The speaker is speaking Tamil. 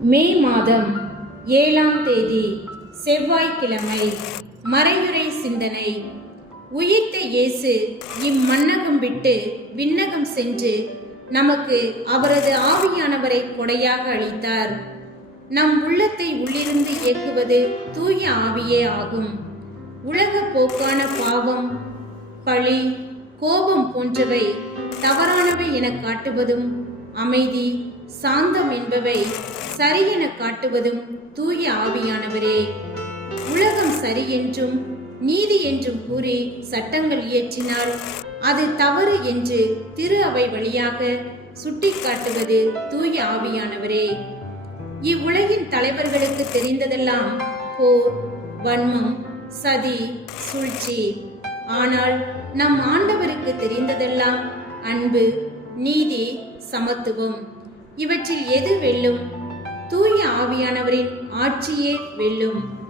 மே மாதம் ஏழாம் தேதி செவ்வாய்க்கிழமை மறையுறை சிந்தனை. உயிர்த்த இயேசு இம்மன்னகம் விட்டு விண்ணகம் சென்று நமக்கு அவரது ஆவியானவரை கொடையாக அளித்தார். நம் உள்ளத்தை உள்ளிருந்து இயக்குவது தூய ஆவியே ஆகும். உலக போக்கான பாவம் பழி கோபம் போன்றவை தவறானவை என காட்டுவதும் அமைதி சாந்தம் என்பவை சரி என காட்டுவதும் தூய ஆவியானவரே. உலகம் சரி என்றும் நீதி என்றும் கூறி சட்டங்கள் இயற்றினால் அது தவறு என்று திரு அவை வழியாக சுட்டிக்காட்டுவது தூய ஆவியானவரே. இவ்வுலகின் தலைவர்களுக்கு தெரிந்ததெல்லாம் போர் வன்மம் சதி சூழ்ச்சி. ஆனால் நம் ஆண்டவருக்கு தெரிந்ததெல்லாம் அன்பு நீதி சமத்துவம். இவற்றில் எது வெல்லும்? தூய ஆவியானவரின் ஆட்சியே வெல்லும்.